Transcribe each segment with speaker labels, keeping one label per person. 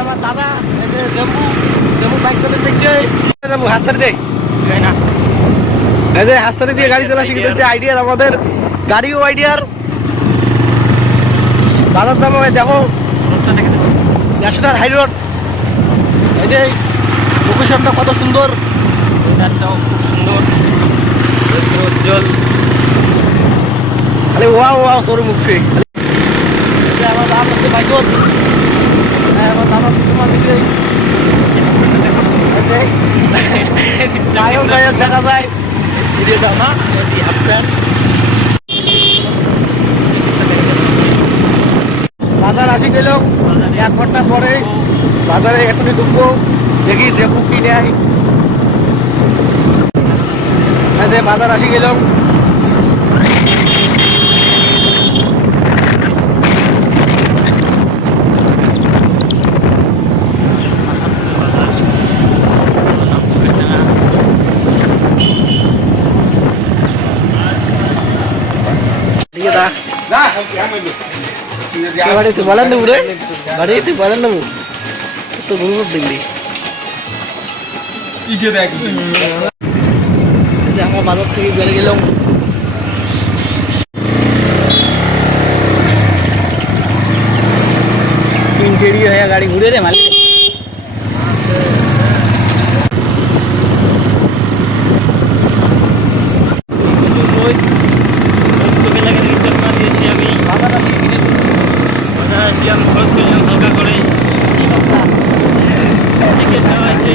Speaker 1: আমার দাদা জম্মু জম্মু বাইক চালাতে দেখছে জম্মু হাসারি দেয়
Speaker 2: না।
Speaker 1: এই যে হাসারি দিয়ে গাড়ি চালা শিখে দিচ্ছে আইডিয়ার আমাদের গাড়িও আইডিয়ার দাদার দাম দেখো ন্যাশনাল হাই রোড এই যে লোকেশনটা কত সুন্দর।
Speaker 2: ওয়েদারটাও খুব সুন্দর। উজ্জ্বল
Speaker 1: খালি ওয়া ওয়া সরু মুখে আমার দাম আছে বাইকত হ্যাঁ আমার দাম গায়ক গায়ক দেখা যায় বাজার আসি গেল এক ঘণ্টা পরে বাজারে এখনই ঢুকবো দেখি যে বুক কিনে বাজার আসি গেল বাড়িতে বলেন নেবু রে। বাড়িতে বলেন
Speaker 2: হয়ে গাড়ি ঘুরে রে মালিক
Speaker 1: বাজার আসি কিনে
Speaker 2: খরচ করলাম হালকা করে টিকিট নেওয়া আছে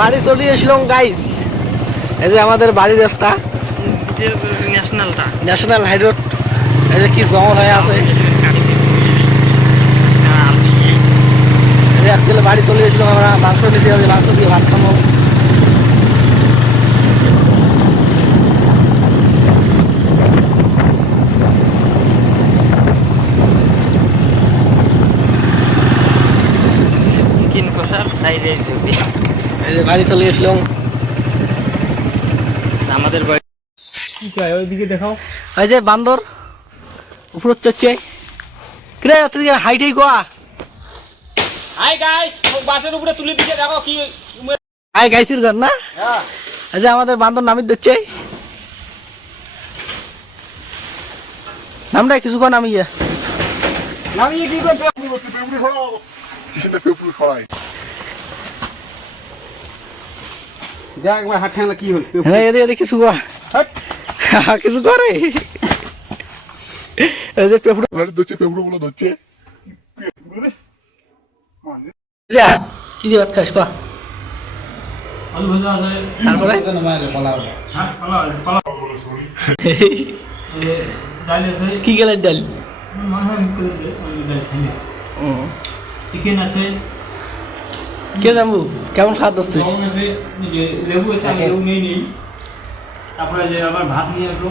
Speaker 1: বাড়ি চলে এসলাম গাইস এই যে আমাদের বাড়ির রাস্তা
Speaker 2: ন্যাশনালটা
Speaker 1: ন্যাশনাল হাইরোড এই যে কি জঙ্গল হয়ে আছে এই বাড়ি চলে এসলাম আমরা মাংস নিচে মাংস দিয়ে ভাত খাব এই যে বাড়ি চলে
Speaker 2: আমাদের বাড়ি
Speaker 3: কি চাই? ওইদিকে দেখাও।
Speaker 1: এই যে বান্দর উপর চড়ছে কিরে তুই হাইটাই গোয়া
Speaker 3: হাই গাইস বাসের উপরে তুলে দিকে দেখো কি
Speaker 1: আই গাইছির ঘর না? এই যে আমাদের বান্দর নামি দিচ্ছে। নামটা কিছুক্ষণ নামি গিয়ে
Speaker 3: নামিয়ে কি করবে দেখ একবার হাত ঠেলা কি হল?
Speaker 1: হ্যাঁ এদিকে এদিকে কিছু কর। কিছু করে এই যে পেপুড়ো।
Speaker 4: বলে
Speaker 1: যা। কি দিয়ে ভাত খাস কয়া
Speaker 3: আলু ভাজা আছে
Speaker 1: তারপরে
Speaker 3: হ্যাঁ পালা পালা
Speaker 1: কি গেলের ডাল
Speaker 3: চিকেন আছে।
Speaker 1: কে জানব কেমন খাওয়া দোস্তিস
Speaker 3: লবণ আছে এই যে লেবু আছে লেবু নেই নেই। তারপরে যে আবার ভাত নিয়ে আসব